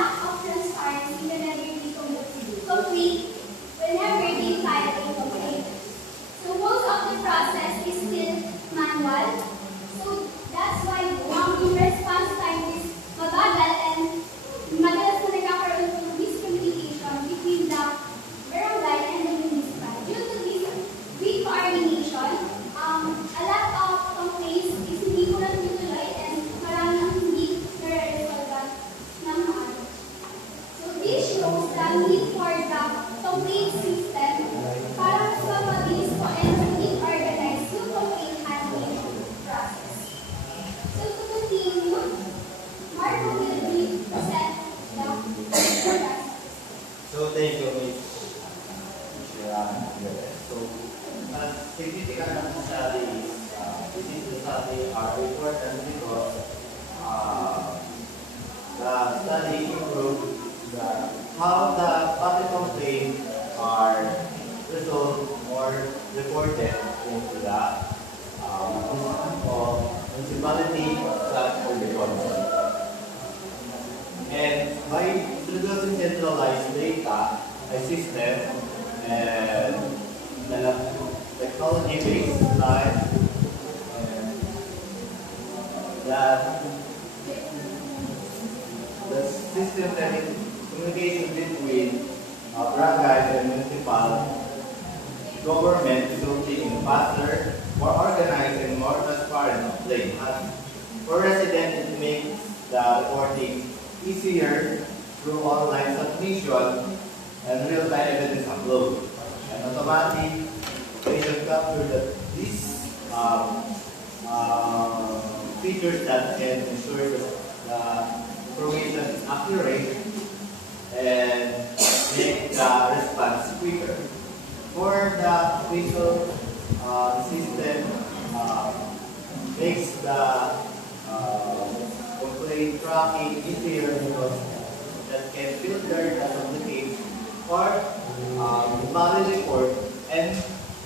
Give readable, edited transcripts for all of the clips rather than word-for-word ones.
lack of transparency will never be complete, will never be filed incomplete. So most of the process is still manual. So that's why yung response time is mabagal and madalas na nagkakaroon ng miscommunication between the barangay and the municipal. Due to this weak coordination, a lot of complaints is hindi ko natutuloy and marami ang hindi nare-resolve ng maayos. So this shows the need for the complaint system para mas mabilis po and maging organized yung complaint handling process. So to continue, Marco will be present the process. So thank you, Ms. So, as significant ng study is, this study are important because the study improved how the public complaints are resolved or reported into the municipality or the council. And by introducing centralized data, a system, and technology-based like that the system that is communication between barangay and municipal government resulting in faster, more organized, and more transparent complaint. For residents, it makes the reporting easier through online submission and real-time evidence upload. And automatic patient capture that these features that can ensure that the information is accurate and make the response quicker. For the visual system makes the complaint tracking easier because that can filter the complaint or valid report and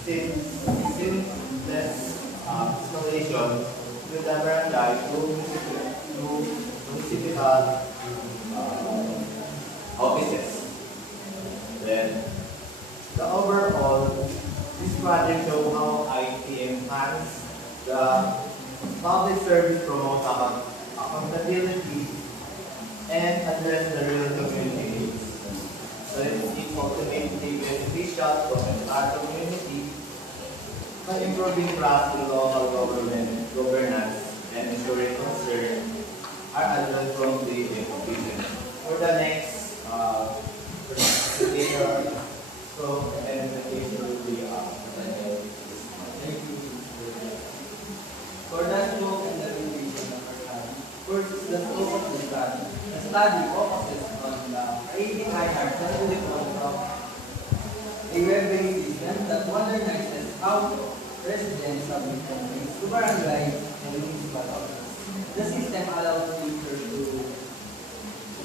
seamless escalation to the barangay to municipal offices. Then the overall, this project shows how IT enhance the public service, promote accountability, and address the real community needs. So it ultimately beneficial to our community by improving trust in local governance and ensuring concern are addressed promptly and efficiently. For the next presentation, so and presentation will be Thank you. For the scope and the limitation of our study, first is the scope of the study. The study focuses on creating iHeart as a development of a web-based system that modernizes how residents submit complaints to barangays and municipal offices. The system allows users to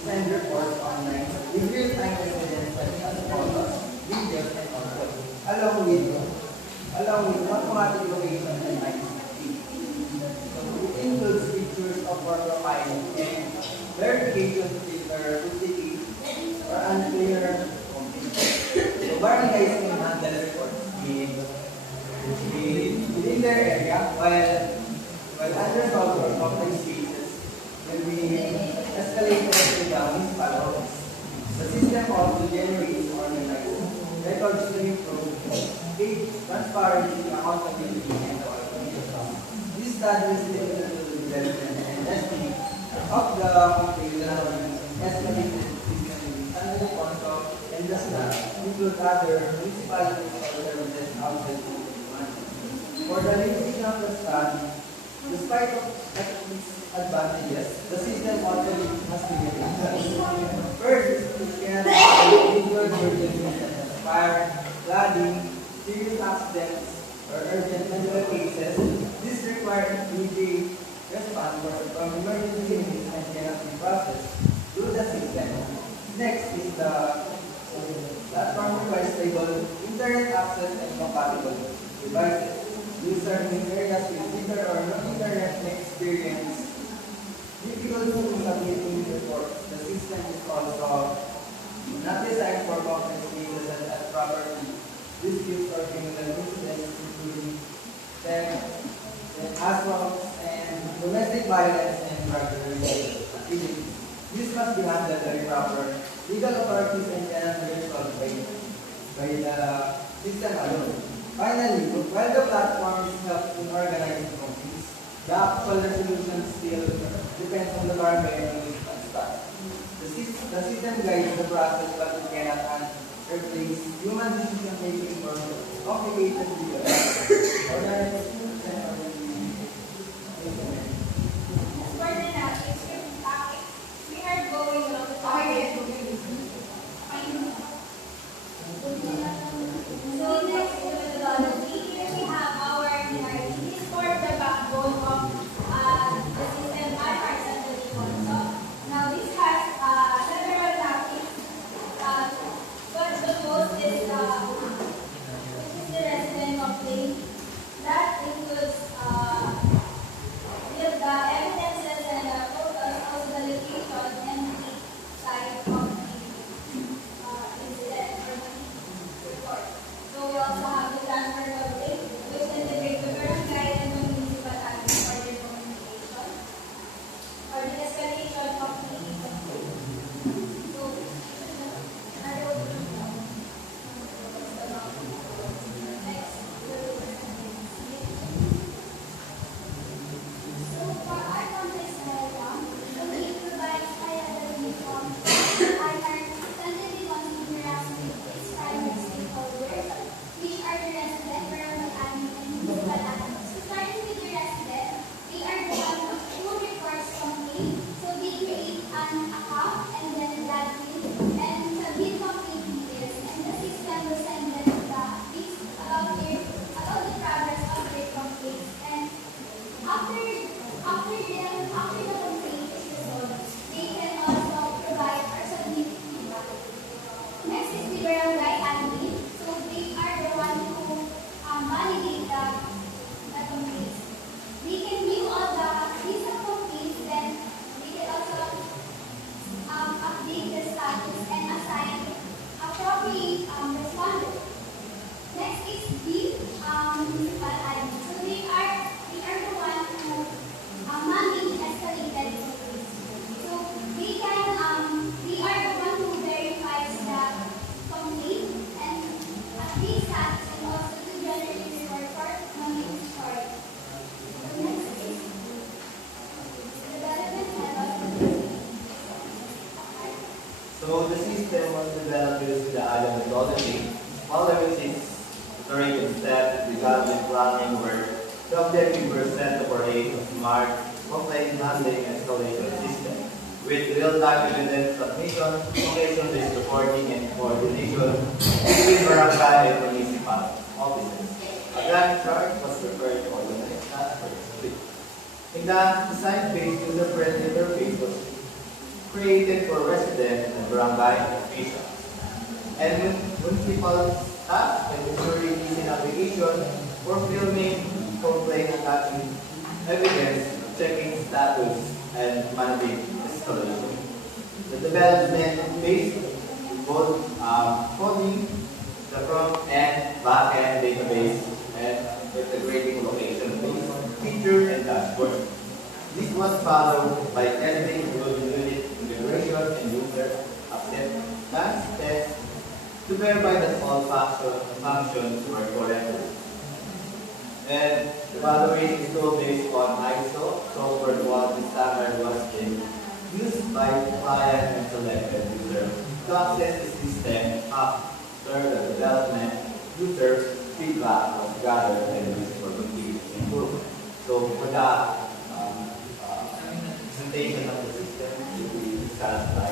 send reports online with real-time evidence such as photos, videos, and audio, along with automatic location and identity. So it includes features of work profiling and verification to filter duplicate or unclear complaints. So barangays can handle reports within their area, while unresolved or complex cases will be escalated to the municipal office. The system also generates organized records to improve transparency, accountability, and automation. This study is limited to the development and testing of the estimated system under the control and does not include other municipalities or services outside the municipality. For the limitation of the study, despite of its advantages, the system also has limitations. First, it cannot individual emergencies such as fire, flooding, serious accidents, or urgent medical cases. This requires immediate response from emergency units and cannot be processed through the system. Next is the platform requires stable internet access and compatible devices. Users in areas with little or no internet may experience difficulty in submitting reports. The system is called disputes or criminal incidents, including theft, assaults, and domestic violence and drug-related activities. This must be handled by proper legal authorities and cannot be resolved by the system alone. Finally, while the platform is helped in organizing conflicts, the actual resolution still depends on the barangay and municipal staff. The system guides the process, but it cannot replace human decision-making or complicated legal organization. As for the next, we are going on the target. So next methodology, here we have our hierarchy. This forms the backbone of the system archives and the default. So now this has several topics. But the most is which is the resident complaint. That includes the evidences and the photos, also the location and the site of the incident or the report. So we also have the transfer complaint, which integrates the barangay and the municipal admin for their communication or the escalation of the complaint. So, next, so for our complex diagram, so we provide high-level from our tentatively considered as its primary stakeholders, which are the resident, barangay admin, and municipal admin. So starting with the resident, they are the one who reports complaint. So they create an account and then that will and submit complaint details, and the system will send them the list about the progress of their complaints. And after the complaint is resolved, they can also provide or submit feedback. Next is the barangay admin. So they are the one who validate the complaints. They can view all the list of complaints, then they can also update the status and assign appropriate responders. Next is the municipal admin. So they are the one who manage escalated complaints. So they are the one who verifies the complaint and updates status and also to generate report for monitoring story. So next is development methods. So the system was developed using the Agile methodology, following its iterative steps regarding planning work. The objective were set to create a smart, complaint handling and escalation system with real-time evidence submission, location-based reporting, and coordination between barangay and municipal offices. A Gantt chart was prepared to organize tasks for this week. In the design-based user-friendly interface was created for resident and barangay officials. And municipal staff and ensuring easy navigation for filming, complaint attaching evidence, checking status, and managing escalation. The development phase both coding the front and back end database and integrating location-based feature and dashboard. This was followed by testing including unit integration and user acceptance tests to verify that all functions were correct. And the evaluation is still based on ISO software quality standard was used by client and selected user to access the system after the development. User feedback was gathered and used for continuous improvement. So for the presentation of the system, it will be discussed by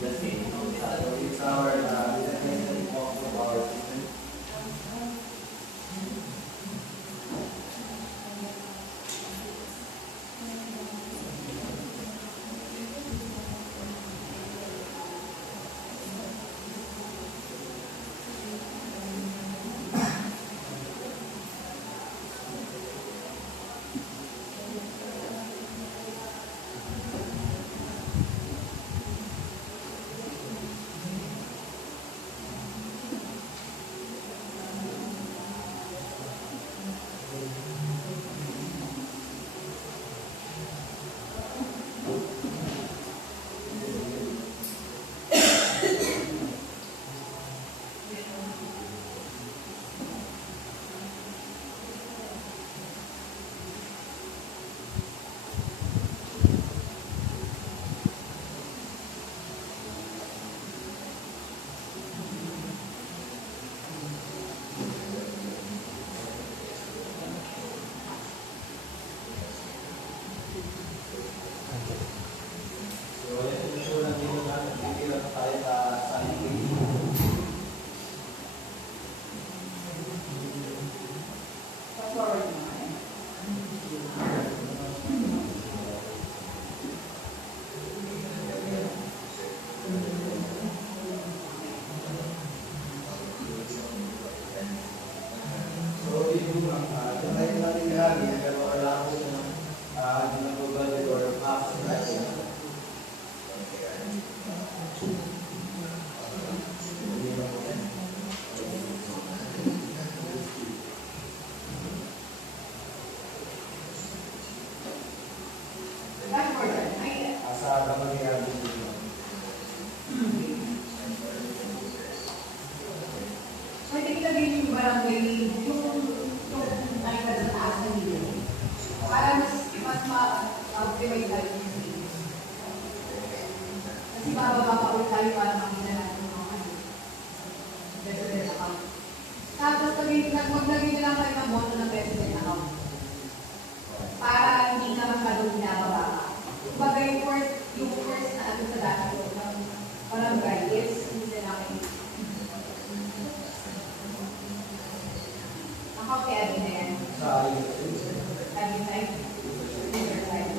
Justin. It's our definition of our system. Kasi bababa pa ulit tayo para makita natin yung mga ano. President account. Tapos maglagay nyo lang kayo ng boto ng president account. Para hindi na masyadong binababa. Kumbaga yung first na ato sa dati ng barangay is hindi na kayo. Account kaya din na yan. Admin side. User side.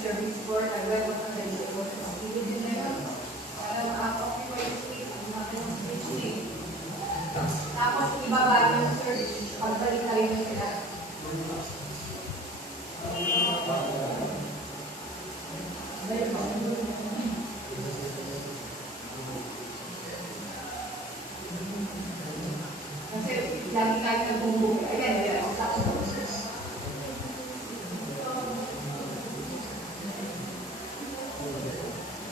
Service board, I went up on the board. Hindi din na yun. Para maka-occupy space, mga space. Tapos ibaba yung search, pagbalik na rin yung sila. Kasi lagi tayo nag-bumbuki. Ayan,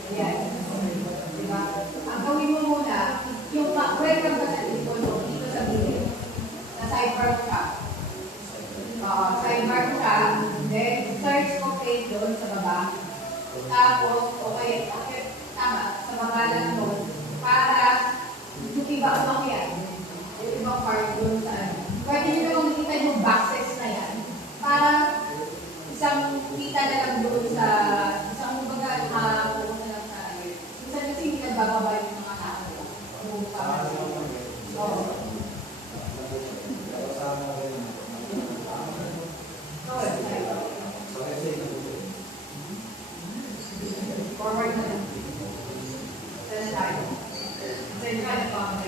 Ayan. Diba? Ang gawin mo muna, yung welcome ka sa dito sa video. Sa sidebar mo siya. Sidebar mo siya. Then, search mo page doon sa baba. Tapos, okay, tama, sa pangalan mo. Para, yung iba umakyat. Yung ibang part doon sa ano. Pwede nyo naman makita yung boxes na yan. Para, isang kita na lang doon sa, isang kumbaga, kasi hindi nagbababa yung mga tao. Oo. Forward na lang. Send tayo. Send ka na pa ang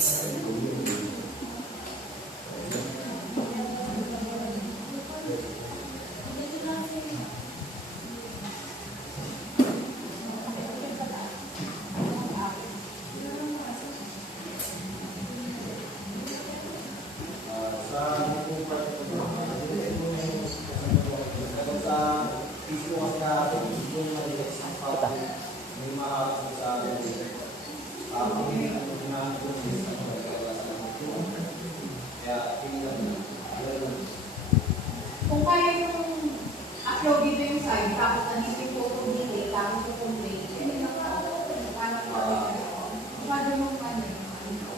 Kaya,